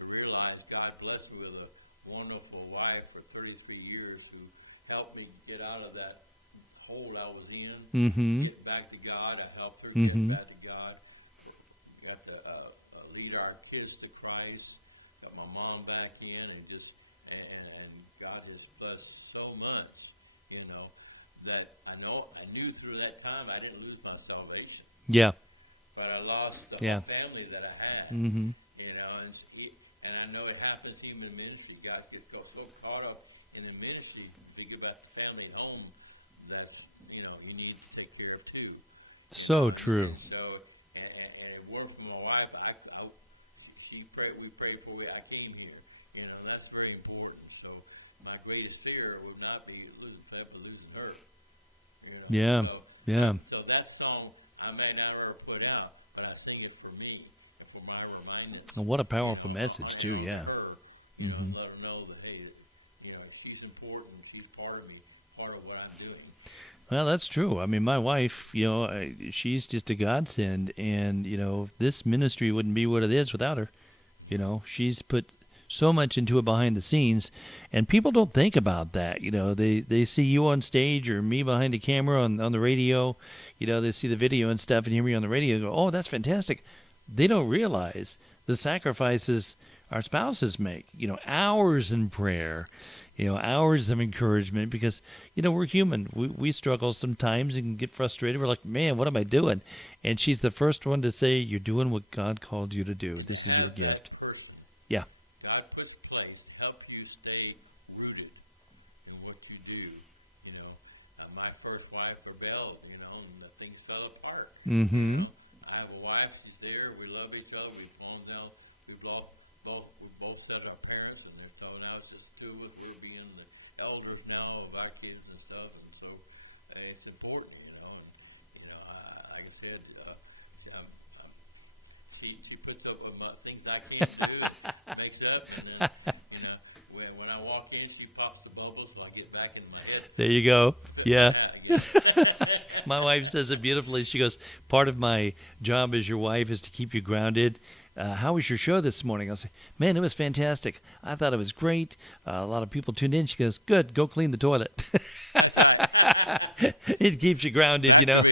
to realize God blessed me with a wonderful wife for 33 years who helped me get out of that hole I was in, Mm-hmm. get back to God. I helped her Mhm. get back to God. We have to lead our kids to Christ, put my mom back in, and God has blessed so much, that I knew through that time I didn't lose my salvation, Yeah. but I lost the Yeah. family that I had. Mm-hmm. And I know it happens even in ministry. God gets so caught up in the ministry to get back to family home that we need to take care of too. So true. So and work for my wife. We prayed for it. I came here. That's very important. So my greatest fear would not be losing her. Yeah. So, Yeah. so that song I may never put out, but I sing it for me, for my reminder. And what a powerful message, too. Yeah. Her, Mhm. let her know that, hey, she's important. She's part of me, part of what I'm doing. Well, that's true. I mean, my wife, she's just a godsend, and this ministry wouldn't be what it is without her. She's put so much into it behind the scenes, and people don't think about that. They see you on stage or me behind the camera on the radio. They see the video and stuff and hear me on the radio and go, oh, that's fantastic. They don't realize the sacrifices our spouses make. Hours in prayer, hours of encouragement, because we're human. We struggle sometimes and get frustrated. We're like, man, what am I doing? And she's the first one to say, you're doing what God called you to do. This is your gift. Yeah. God puts place, helps you stay rooted in what you do. My first wife rebelled, and things fell apart. Mm-hmm. I have a wife, she's there, we love each other, we've both set our parents, and so now it's just two of us, we'll be in the elders now of our kids and stuff, and so it's important, you know. And, you know, like I said, she puts up with things I can't do, makes up, and you know, when I walk in, she pops the bubbles, so I get back in my head. There you go. Yeah. My wife says it beautifully. She goes, part of my job as your wife is to keep you grounded. How was your show this morning? I'll say, man, it was fantastic. I thought it was great. A lot of people tuned in. She goes, good, go clean the toilet. It keeps you grounded, you know.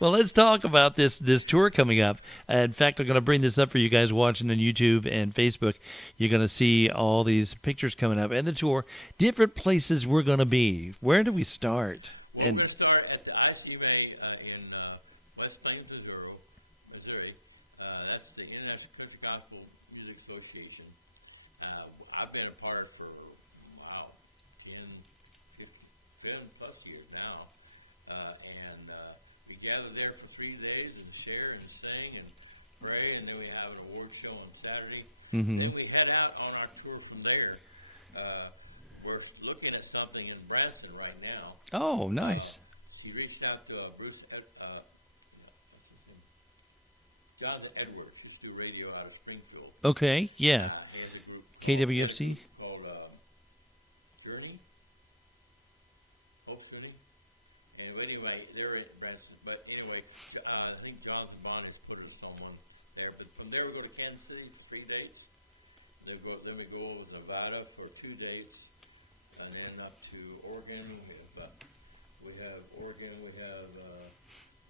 Well, let's talk about this tour coming up. In fact, I'm going to bring this up for you guys watching on YouTube and Facebook. You're going to see all these pictures coming up and the tour. Different places we're going to be. Where do we start? We're going to start at the ICMA in West Plains, Missouri. That's the International Christian Gospel Music Association. I've been a part for, 10 plus years now. And we gather there for 3 days and share and sing and pray, and then we have an award show on Saturday. Mm-hmm. Then we head out on our tour from there. We're looking at something in Branson right now. Oh, nice. She reached out to Jonathan Edwards, who's through radio out of Springfield. Okay, yeah. There's a group KWFC? called Really? Hope Really? Anyway, they're at Branson. But anyway, I think Jonathan Bonnet put us someone there. But from there, we go to Kansas City for 3 days. Then we go over to Nevada for 2 days. And then up to Oregon. We have Oregon, we have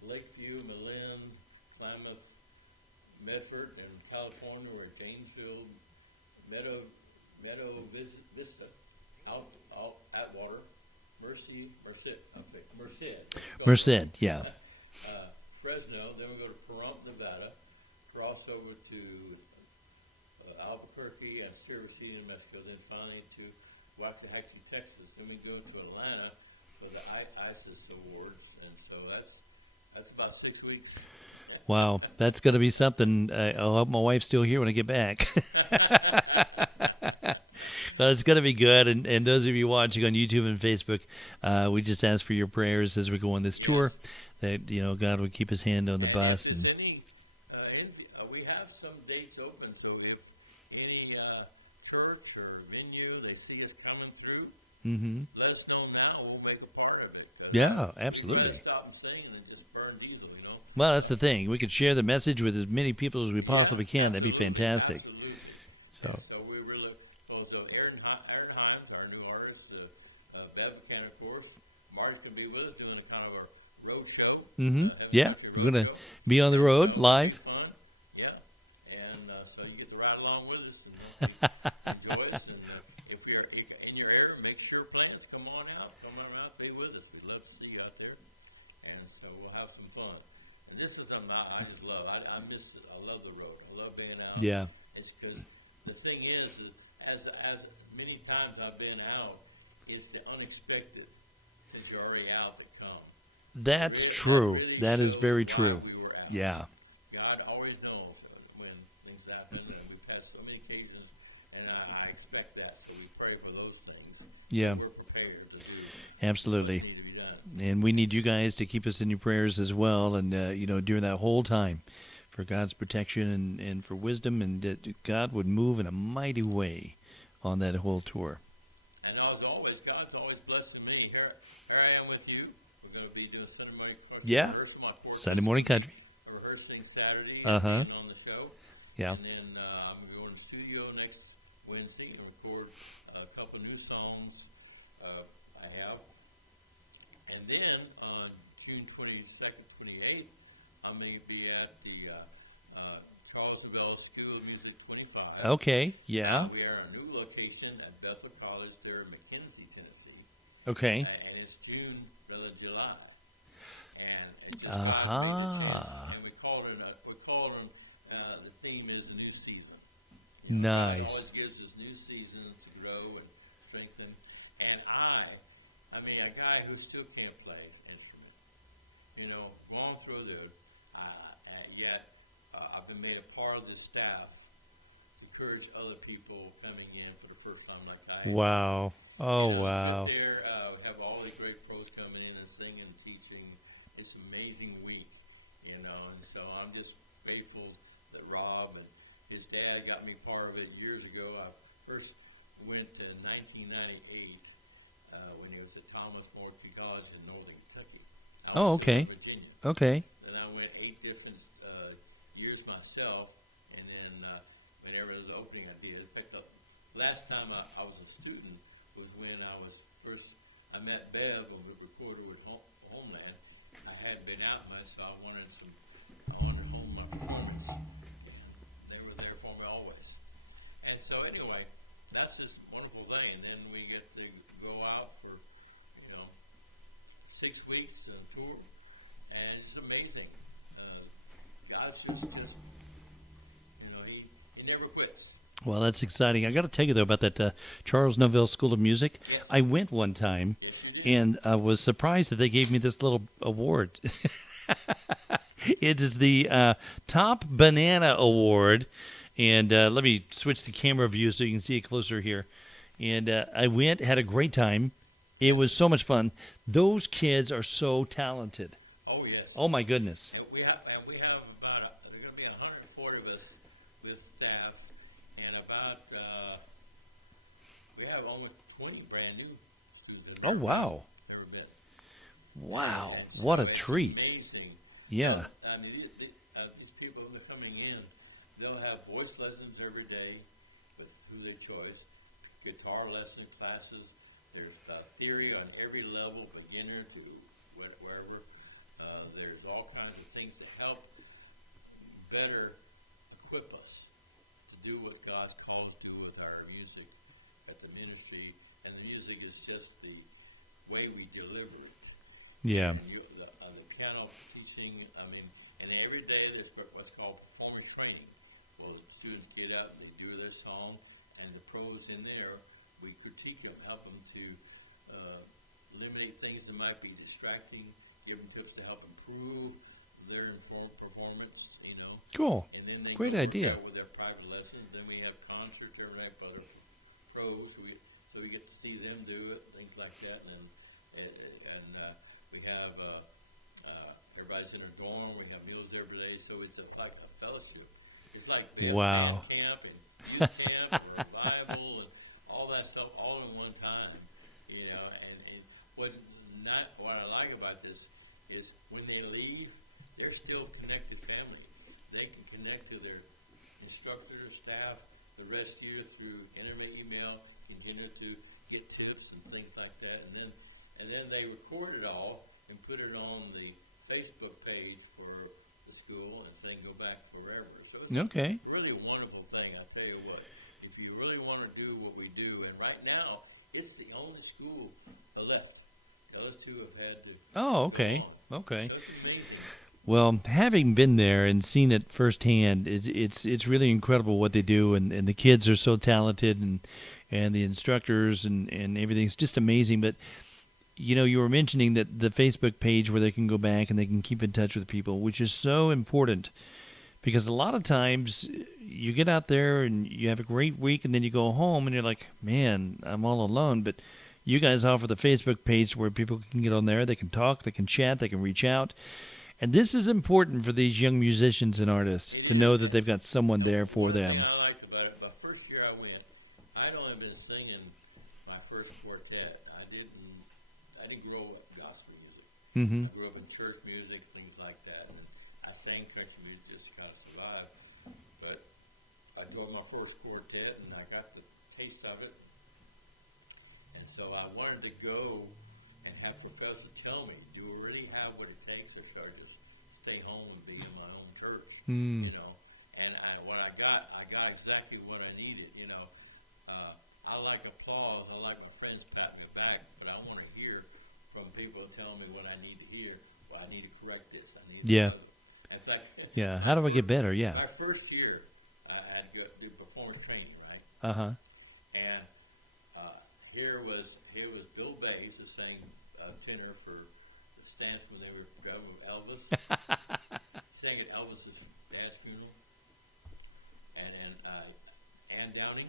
Lakeview, Malin, Plymouth, Medford, and California. We're at Gainesville, Meadow Vista, Atwater, Merced, yeah. Fresno. Then we go to Pahrump, Nevada. Cross over to Albuquerque and Silver City, New Mexico. Then finally to Waxahachie, Texas. Then we go to Atlanta for the ISIS Awards, and so that's about 6 weeks. Wow, that's going to be something. I hope my wife's still here when I get back. Well, it's going to be good, and those of you watching on YouTube and Facebook, we just ask for your prayers as we go on this tour, that God would keep His hand on the bus. And We have some dates open, so if any church or venue they see us coming through, mm-hmm. let us know now. We'll make a part of it. Yeah, absolutely. Stop and sing and just burn diesel, Well, that's the thing. We could share the message with as many people as we possibly can. That'd be fantastic. So we really want to go. Aaron Hines, our new artist, Bev can, of course. Marty can be with us doing a kind of a road show. mm-hmm. Yeah, we're going to be on the road live. Yeah, and so you get to ride along with us and enjoy us. And if you're in your area, make sure plans come on out, be with us. We'd love to see you out there, and so we'll have some fun. And this is something I just love. I love the road. I love being out. Yeah. It's because the thing is as many times I've been out, it's the unexpected since you're already out that comes. That's true. That is very true. Yeah. God always knows when things happen, and we've had so many occasions, and I expect that, so we pray for those things. Yeah. We're prepared to do Absolutely. what needs to be done. And we need you guys to keep us in your prayers as well. And, during that whole time for God's protection and for wisdom, and that God would move in a mighty way on that whole tour. And as always, God's always blessing me. Here I am with you. We're going to be doing Sunday morning. Yeah. Sunday morning country. Rehearsing Saturday. Uh-huh. On the show. Yeah. And then I'm going to the studio next Wednesday and record a couple new songs I have. And then on June 22nd, 28th, I'm going to be at the Charlesville School of Music 25. Okay. Yeah. We are a new location at Bethel College there in McKinsey, Tennessee. Okay. And it's June, July. And Aha. and we're calling the theme is New Season. Nice. God always gives us new seasons to grow and strengthen. And I mean, a guy who still can't play an instrument, going through there, yet I've been made a part of the staff to encourage other people coming in for the first time I Wow. Oh, wow. Get there, have all the great folks come in and sing and teach, and it's an amazing week, and so I'm just grateful that Rob and his dad got me part of it years ago. I first went to 1998 when he was at Thomas More College in Northern Kentucky. Oh, okay. Virginia. Okay. And I went 8 different years myself, and then whenever there was an opening, I did. Picked up. Last time I was a student was when I met Bev when we recorded with Homeland. I hadn't been out much, so I wanted home my brothers. They were there for me always. And so anyway, that's this wonderful thing. Then we get to go out for 6 weeks and tour, and it's amazing. God's just he never quits. Well, that's exciting. I got to tell you, though, about that Charles Neville School of Music. I went one time, and I was surprised that they gave me this little award. It is the Top Banana Award. And let me switch the camera view so you can see it closer here. And I went, had a great time. It was so much fun. Those kids are so talented. Oh, yes. Oh, my goodness. And we have about, we're going to be 140 of us with staff, and about, we have almost 20 brand new students. Oh, wow. Wow. What a treat. Amazing. Yeah. These people that are coming in, they'll have voice lessons every day through their choice, guitar lessons, classes. There's theory on every level, beginner to wherever. There's all kinds of things to help better equip us to do what God's called us to do with our music at the ministry. And music is just the way we deliver it. Yeah. And the piano teaching, and every day there's what's called performance training. Well, the students get out and they do their song, and the pros in there, we critique them, help them to eliminate things that might be distracting, give them tips to help improve their performance, Cool. And then they Great go idea. with their private lessons. Then we have concerts or like other pros, so we get to see them do it, things like that. And we have everybody's in a dorm. We have meals every day, so it's like a fellowship. It's like Wow. camp and youth camp and revival and all that stuff all in one time. And what I like about this is when they leave, they're still connected family. They can connect to their instructor, staff, the rescue through internet email, continue to get tips and things like that, and then they record it all and put it on the Facebook page for the school, and then go back forever. So it's Okay. really a wonderful thing. I tell you what, if you really want to do what we do, and right now it's the only school left. The other two have had to. Oh, okay. Okay. So it's amazing. Well, having been there and seen it firsthand, it's really incredible what they do, and the kids are so talented, and the instructors and everything's just amazing. But you were mentioning that the Facebook page where they can go back and they can keep in touch with people, which is so important, because a lot of times you get out there and you have a great week, and then you go home and you're like, man, I'm all alone. But you guys offer the Facebook page where people can get on there, they can talk, they can chat, they can reach out. And this is important for these young musicians and artists to know that they've got someone there for them. The thing I liked about it, the first year I went, I'd only been singing my first quartet. I didn't grow up gospel music. Mm-hmm. I grew up in church music, things like that. And I sang country music just to kind of survive. But I drove my first quartet, and I got the taste of it. And so I wanted to go and have professors tell me, do you really have what it takes to try to stay home and be in my own church? Mm. And what I got exactly what I needed. I like applause. I like my friends patting me back, but I want to hear from people telling me what I need to hear. Well, I need to correct this. I need Yeah. In fact, Yeah. How do I get better? Yeah. my first year, I had to do performance training, right? Uh huh. And here was Bill Bays, who sang tenor for the Stance when they were together with Elvis. Sang at Elvis's dad's funeral. And Ann Downing.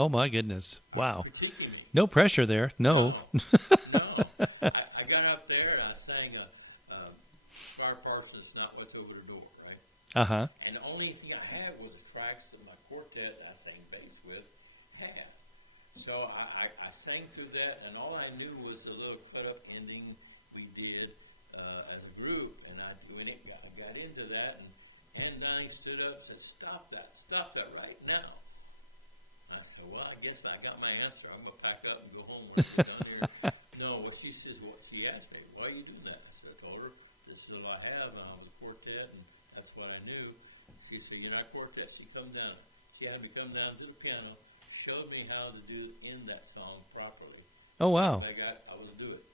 Oh, my goodness. Wow. No pressure there. No. No, I got up there and I sang Star Parsons, Not What's Over the Door, right? Uh-huh. And the only thing I had was the tracks that my quartet I sang bass with had. So I sang through that, and all I knew was the little cut-up ending we did as a group. And when I got into that, and Donnie stood up and said, stop that right now. I said, well, I guess I got my answer. I'm going to pack up and go home. When we're done. No, well, she said, she asked me, why are you doing that? I said, I told her, this is what I have. I was a quartet, and that's what I knew. She said, you're not quartet. She had me come down to the piano, showed me how to end that song properly. Oh, wow. I was do it.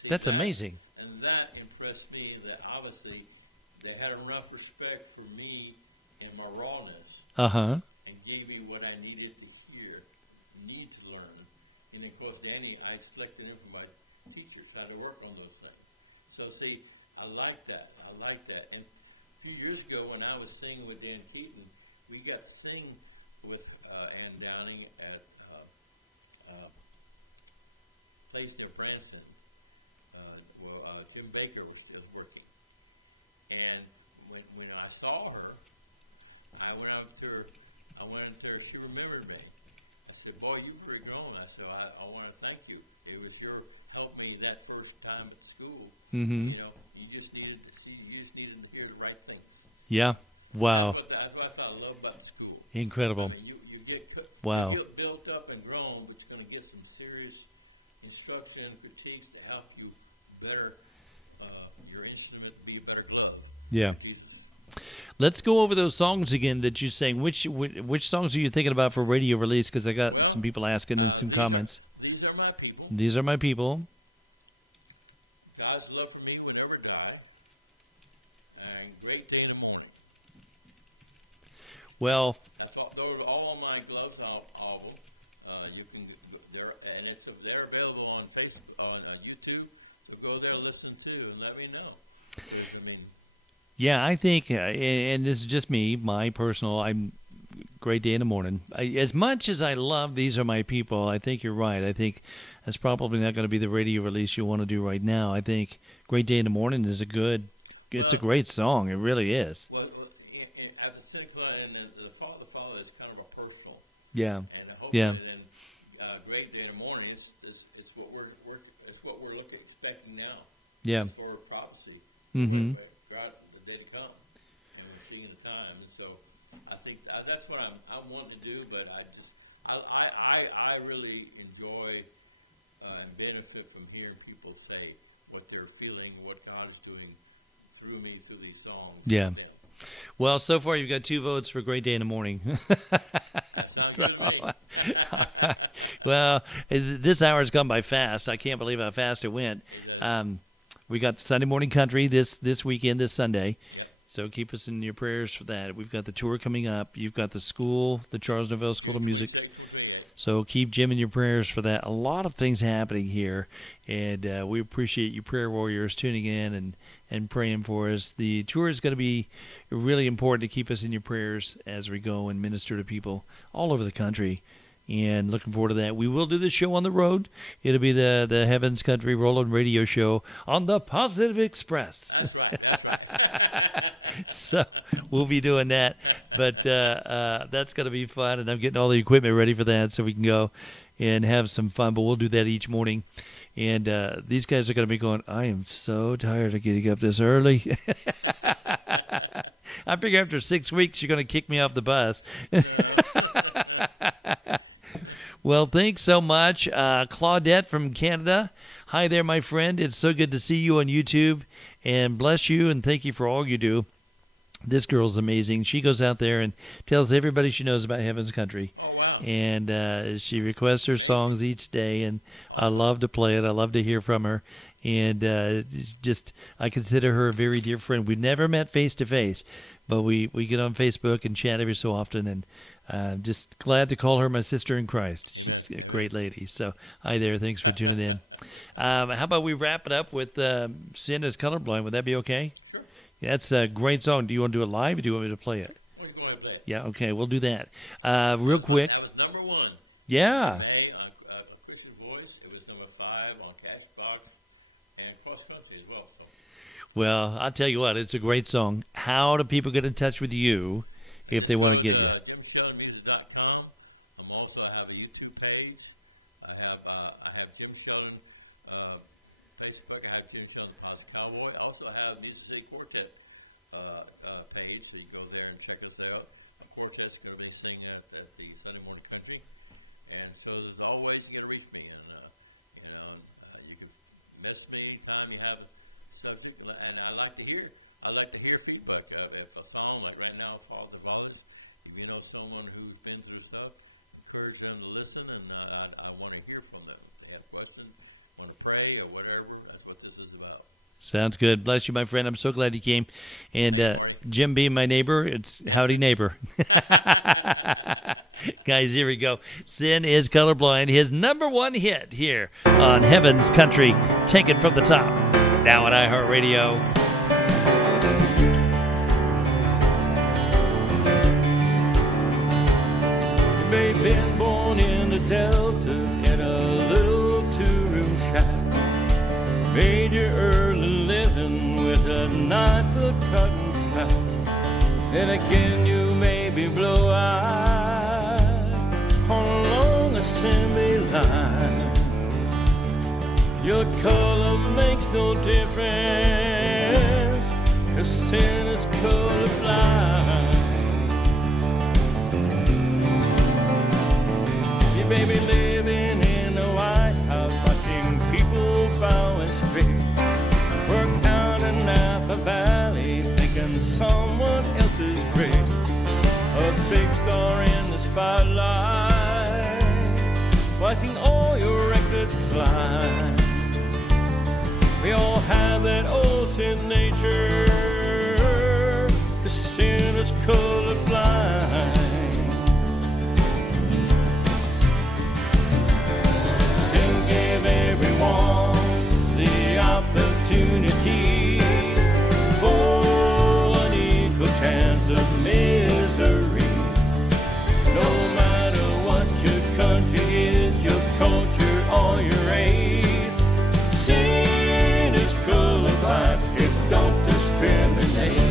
So That's amazing. And that impressed me that obviously they had enough respect for me and my rawness. Uh-huh. And gave me what I needed to hear, need to learn. And of course, Danny, I selected him from my teacher, try to work on those things. So see, I like that. And a few years ago when I was singing with Dan Keaton, we got to sing with Ann Downing at place near Branson, where Tim Baker was working. And when I saw her, I went out to her. She remembered me. I said, boy, you're pretty grown. I said, I want to thank you. It was your help me that first time at school. Mm-hmm. You know, you just needed to hear the right thing. Yeah. Wow. That's what I love about school. Incredible. You get Wow. you get built up and grown, but you're going to get some serious instruction and critiques to help you better your instrument, be a better glove. Yeah. Let's go over those songs again that you sang. Which songs are you thinking about for radio release? Because I got some people asking and some comments. These are my people. These are my people. God's love for me will never die. And Great Day in the Morning. Well, That's what those are all on my Gloves album. They're available on Facebook, on YouTube. So go there and listen to and let me know. yeah, I think, and this is just me, my personal, Great Day in the Morning. As much as I love These Are My People, I think you're right. I think that's probably not going to be the radio release you want to do right now. I think Great Day in the Morning is a great song. It really is. Well, I think the Father is kind of a personal. Yeah. And I hope Yeah. that in Great Day in the Morning, it's what we're expecting now. Yeah. For prophecy. Mm-hmm. God, the day to come, and we're seeing the time. And so, I think that's what I'm wanting to do. But I really enjoy and benefit from hearing people say what they're feeling, what God is doing through me through these songs. Yeah. Well, so far you've got 2 votes for Great Day in the Morning. So, well, this hour's gone by fast. I can't believe how fast it went. We got the Sunday Morning Country this weekend, this Sunday. So keep us in your prayers for that. We've got the tour coming up. You've got the school, the Charles Novell School of Music. So keep Jim in your prayers for that. A lot of things happening here, and we appreciate you prayer warriors tuning in and praying for us. The tour is going to be really important to keep us in your prayers as we go and minister to people all over the country. And looking forward to that. We will do the show on the road. It'll be the Heaven's Country Rollin' Radio Show on the Positive Express. That's right. So we'll be doing that. But that's going to be fun. And I'm getting all the equipment ready for that so we can go and have some fun. But we'll do that each morning. And these guys are going to be going, I am so tired of getting up this early. I figure after 6 weeks, you're going to kick me off the bus. Well, thanks so much. Claudette from Canada. Hi there, my friend. It's so good to see you on YouTube. And bless you and thank you for all you do. This girl's amazing. She goes out there and tells everybody she knows about Heaven's Country. And she requests her songs each day. And I love to play it. I love to hear from her. And I consider her a very dear friend. We've never met face to face, but we get on Facebook and chat every so often. And just glad to call her my sister in Christ. She's a great lady. So, hi there. Thanks for tuning in. How about we wrap it up with Sin is Colorblind? Would that be okay? Sure. Yeah, that's a great song. Do you want to do it live or do you want me to play it? Yeah, okay. We'll do that. Real quick. I was number Yeah. May, a Christian Voice. It was number 5 on Cashbox and Cross Country as well. So, Well, I'll tell you what, it's a great song. How do people get in touch with you if they want to get you? JimSheldonMusic.com. I'm also have a YouTube page. I have Jim Sheldon Facebook. I have Jim Sheldon Cowboy. I also have BCC Quartet page. So you go there and check us out. Quartet's going to be singing at the Sunday Morning Country. And so there's always you can reach me. You can message me anytime you have a subject. And I like to hear it. I like to hear feedback. If a song, like right now, Paul Gonzalez, you know someone who's been through stuff, encourage them to listen, and I want to hear from them. If they have questions, want to pray, or whatever, that's what this is about. Sounds good. Bless you, my friend. I'm so glad you came. And Jim being my neighbor, it's howdy neighbor. Guys, here we go. Sin is Colorblind, his number one hit here on Heaven's Country. Take it from the top. Now on iHeartRadio. You may have been born in the Delta in a little two-room shack. Made your early living with a 9-foot cutting sack. Then again, you may be blue-eyed on a long assembly line. Your color makes no difference, 'cause sin is colorblind. You may be living in a White House, watching people bowing straight. Work down in Napa Valley, thinking someone else is great. A big star in the spotlight, watching all your records climb. We all have that old sin nature, 'cause sin is colorblind. Sin gave everyone the opportunity for an equal chance of misery. No matter what your country is, your culture or your race, sin is colorblind. It don't discriminate.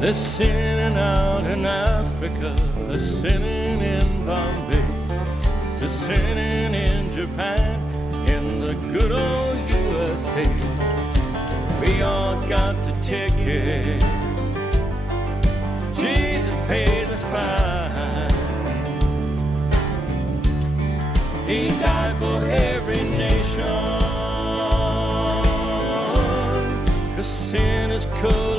They're sinning out in Africa, they're sinning in Bombay, they're sinning in Japan, in the good old USA. We all got the ticket, Jesus paid the fine. He died for every nation, 'cause sin is cool.